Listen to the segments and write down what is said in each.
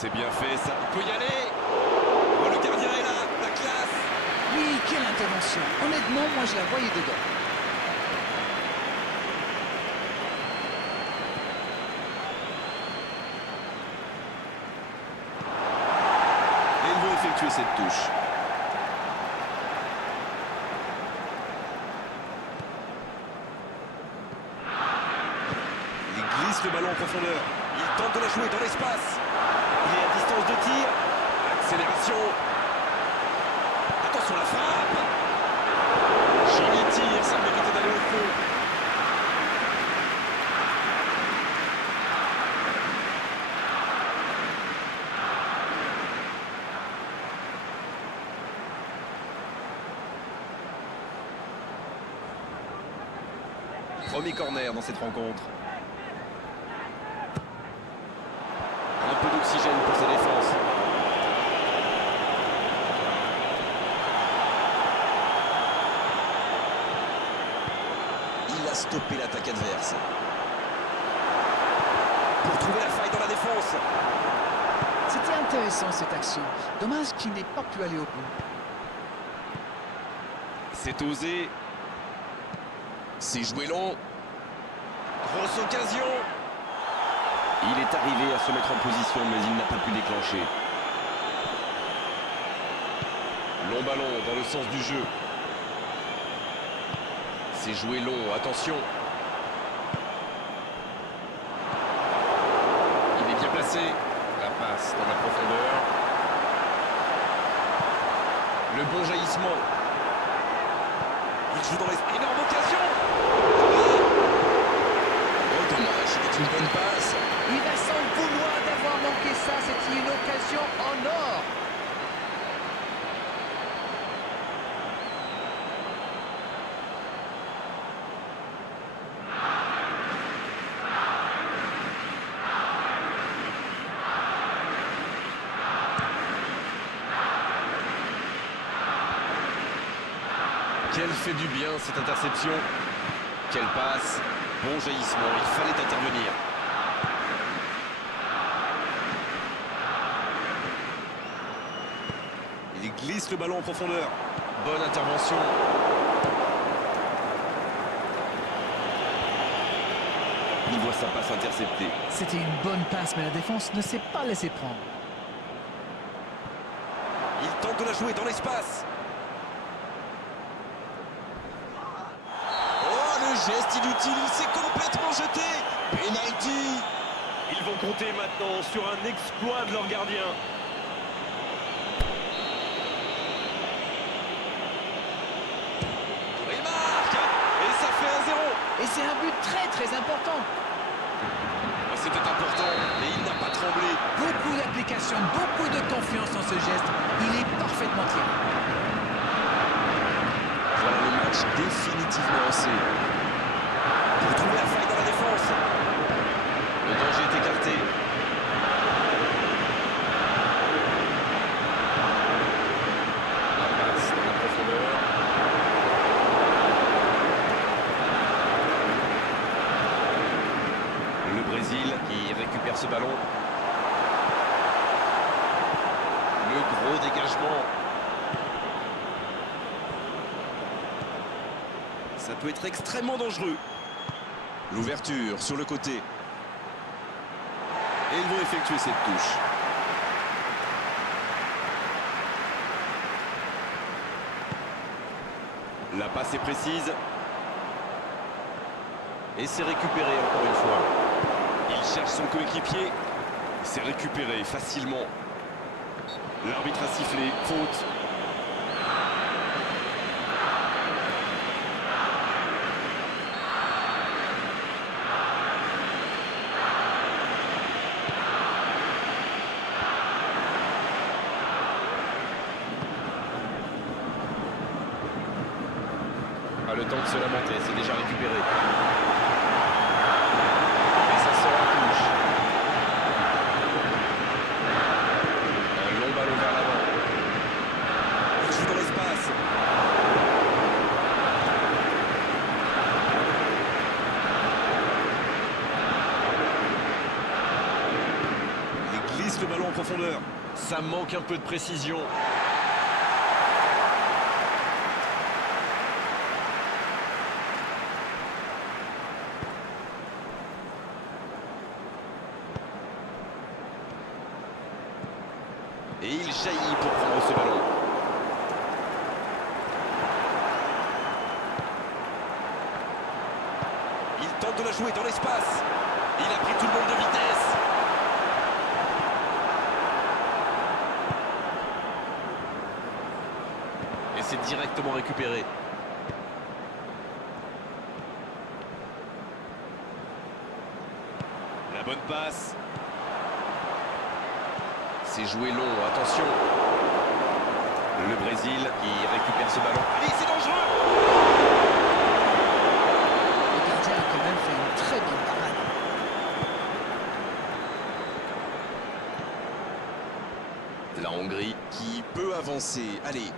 C'est bien fait, ça peut y aller. Oh, le gardien est là, la classe. Oui, quelle intervention. Honnêtement, moi je la voyais dedans. Et ils vont effectuer cette touche. Il glisse le ballon en profondeur. Il tente de la jouer dans l'espace. Il est à distance de tir. Accélération. Attention la frappe. Joli tir, ça méritait d'aller au fond. Premier corner dans cette rencontre. Un peu d'oxygène pour sa défense. Il a stoppé l'attaque adverse. Pour trouver la faille dans la défense. C'était intéressant cette action. Dommage qu'il n'ait pas pu aller au bout. C'est osé. C'est joué long. Grosse occasion. Il est arrivé à se mettre en position, mais il n'a pas pu déclencher. Long ballon dans le sens du jeu. C'est joué long, attention. Il est bien placé. La passe dans la profondeur. Le bon jaillissement. Il joue dans les... Énorme occasion. Oh dommage, c'était une bonne passe. Il va s'en vouloir d'avoir manqué ça. C'était une occasion en or. Quelle fait du bien cette interception. Quelle passe. Bon jaillissement, il fallait intervenir. Il glisse le ballon en profondeur. Bonne intervention. Il voit sa passe interceptée. C'était une bonne passe, mais la défense ne s'est pas laissée prendre. Il tente de la jouer dans l'espace. Geste inutile, il s'est complètement jeté. Penalty. Ils vont compter maintenant sur un exploit de leur gardien. Il marque. Et ça fait 1-0. Et c'est un but très important. C'était important, mais il n'a pas tremblé. Beaucoup d'application, beaucoup de confiance en ce geste. Il est parfaitement tiré. Voilà le match définitivement lancé. Pour trouver la faille dans la défense. Le danger est écarté. La passe dans la profondeur. Le Brésil qui récupère ce ballon. Le gros dégagement. Ça peut être extrêmement dangereux. L'ouverture sur le côté. Et ils vont effectuer cette touche. La passe est précise. Et c'est récupéré encore une fois. Il cherche son coéquipier. C'est récupéré facilement. L'arbitre a sifflé. Faute. Pas le temps de se lamenter, c'est déjà récupéré. Et ça sort en touche. Un long ballon vers l'avant. Il joue dans l'espace. Il glisse le ballon en profondeur. Ça manque un peu de précision. Et il jaillit pour prendre ce ballon. Il tente de la jouer dans l'espace. Il a pris tout le monde de vitesse. Et c'est directement récupéré. La bonne passe. C'est joué long, attention. Le Brésil qui récupère ce ballon. Allez, c'est dangereux. Le gardien a quand même fait une très bonne parade. La Hongrie qui peut avancer. Allez.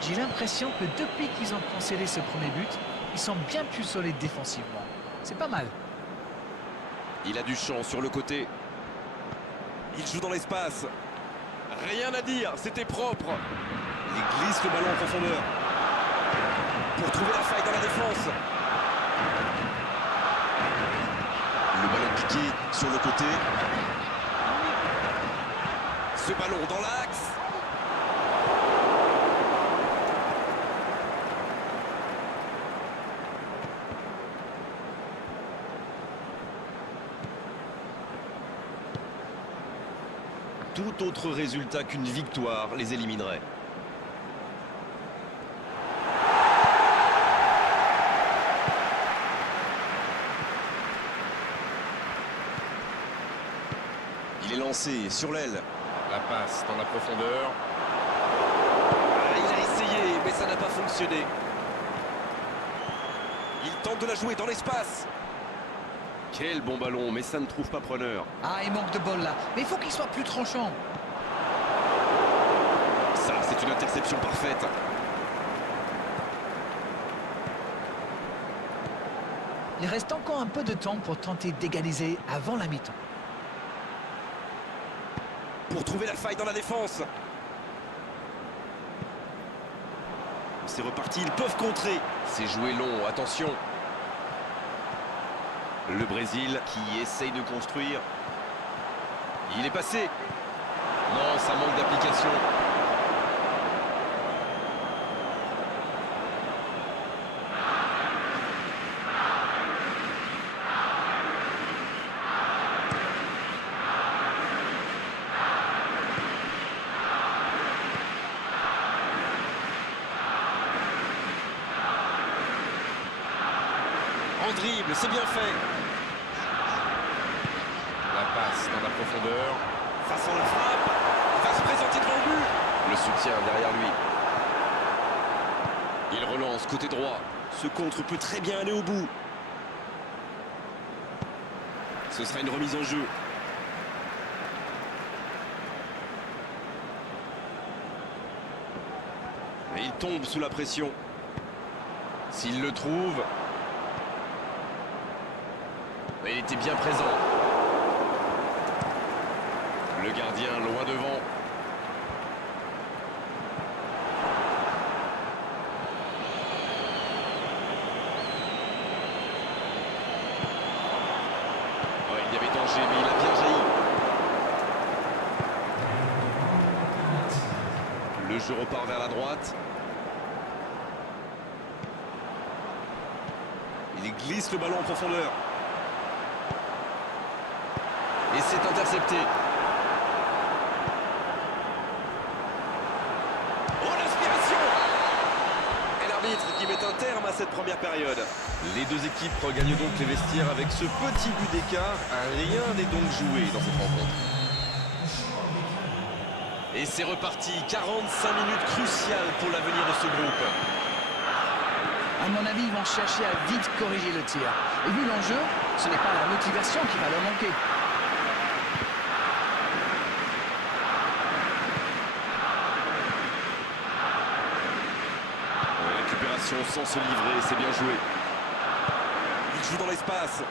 J'ai l'impression que depuis qu'ils ont concédé ce premier but, ils sont bien plus solides défensivement. C'est pas mal. Il a du champ sur le côté. Il joue dans l'espace. Rien à dire, c'était propre. Il glisse le ballon en profondeur. Pour trouver la faille dans la défense. Le ballon piqué sur le côté. Ce ballon dans l'axe. Tout autre résultat qu'une victoire les éliminerait. Il est lancé sur l'aile. La passe dans la profondeur. Ah, il a essayé, mais ça n'a pas fonctionné. Il tente de la jouer dans l'espace. Quel bon ballon, mais ça ne trouve pas preneur. Ah, il manque de bol là. Mais il faut qu'il soit plus tranchant. Ça, c'est une interception parfaite. Il reste encore un peu de temps pour tenter d'égaliser avant la mi-temps. Pour trouver la faille dans la défense. C'est reparti, ils peuvent contrer. C'est joué long, attention. Le Brésil qui essaye de construire. Il est passé. Non, ça manque d'application. En dribble, c'est bien fait. La passe dans la profondeur. Façon la frappe. Il va se présenter devant le but. Le soutien derrière lui. Il relance côté droit. Ce contre peut très bien aller au bout. Ce sera une remise en jeu. Et il tombe sous la pression. S'il le trouve... Il était bien présent. Le gardien loin devant. Ouais, il y avait danger, mais il a bien jailli. Le jeu repart vers la droite. Il glisse le ballon en profondeur. Et c'est intercepté. Oh, l'aspiration! Et l'arbitre qui met un terme à cette première période. Les deux équipes regagnent donc les vestiaires avec ce petit but d'écart. Rien n'est donc joué dans cette rencontre. Et c'est reparti. 45 minutes cruciales pour l'avenir de ce groupe. À mon avis, ils vont chercher à vite corriger le tir. Et vu l'enjeu, ce n'est pas la motivation qui va leur manquer. Récupération sans se livrer, c'est bien joué. Il joue dans l'espace.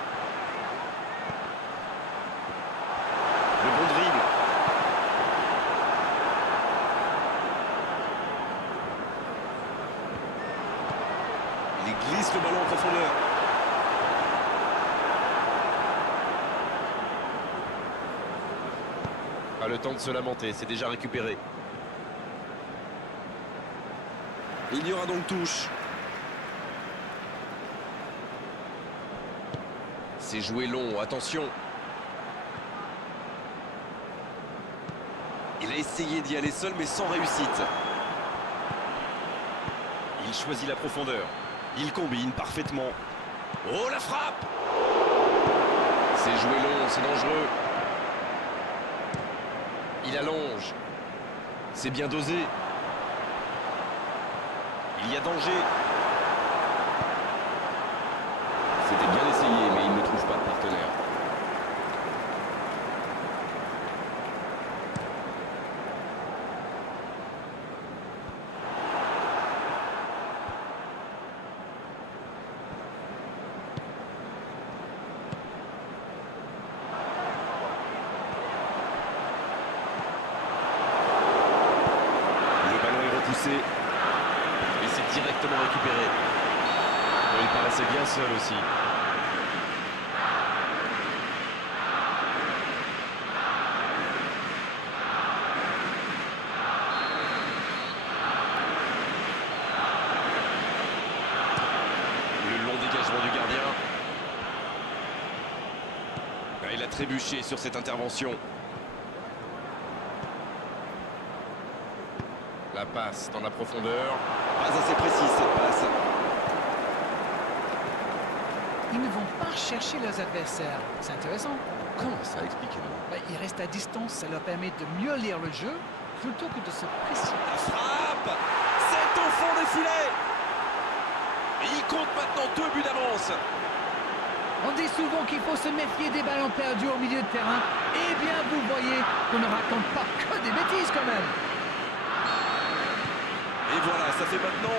le ballon en profondeur. Pas le temps de se lamenter, c'est déjà récupéré. Il y aura donc touche. C'est joué long, attention. Il a essayé d'y aller seul, mais sans réussite. Il choisit la profondeur. Il combine parfaitement. Oh, la frappe! C'est joué long, c'est dangereux. Il allonge. C'est bien dosé. Il y a danger. C'était bien essayé, mais il ne trouve pas de partenaire. Le ballon est repoussé. Et c'est directement récupéré. Bon, il paraissait bien seul aussi. Le long dégagement du gardien. Ah, il a trébuché sur cette intervention. La passe dans la profondeur. Pas assez précise cette passe. Ils ne vont pas chercher leurs adversaires. C'est intéressant. Comment ça explique? Ils restent à distance, ça leur permet de mieux lire le jeu plutôt que de se précipiter. La frappe! C'est au fond des filets! Et il compte maintenant 2 buts d'avance. On dit souvent qu'il faut se méfier des ballons perdus au milieu de terrain. Eh bien, vous voyez qu'on ne raconte pas que des bêtises quand même. Et voilà, ça fait maintenant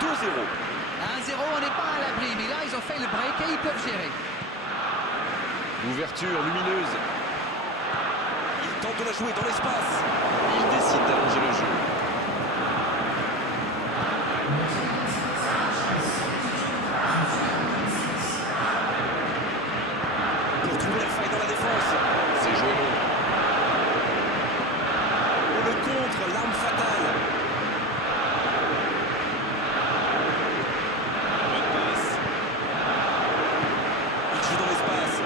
2-0. 1-0, on n'est pas à l'abri, mais là, ils ont fait le break et ils peuvent gérer. L'ouverture lumineuse. Il tente de la jouer dans l'espace. Il décide d'allonger le jeu. Pour trouver la faille dans la défense. C'est joué long. On le contre, l'arme fatale. Bonne passe. Il joue dans l'espace.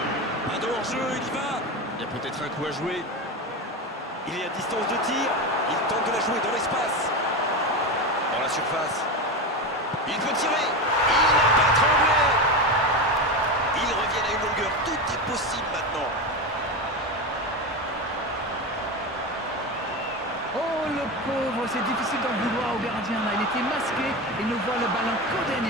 Pas de hors-jeu, il y va. Il y a peut-être un coup à jouer. Il est à distance de tir. Il tente de la jouer dans l'espace. Dans la surface. Il peut tirer. Il n'a pas tremblé. Ils reviennent à une longueur. Tout est possible maintenant. Oh, le pauvre, c'est difficile d'en vouloir au gardien là. Il était masqué et ne voit le ballon qu'au dernier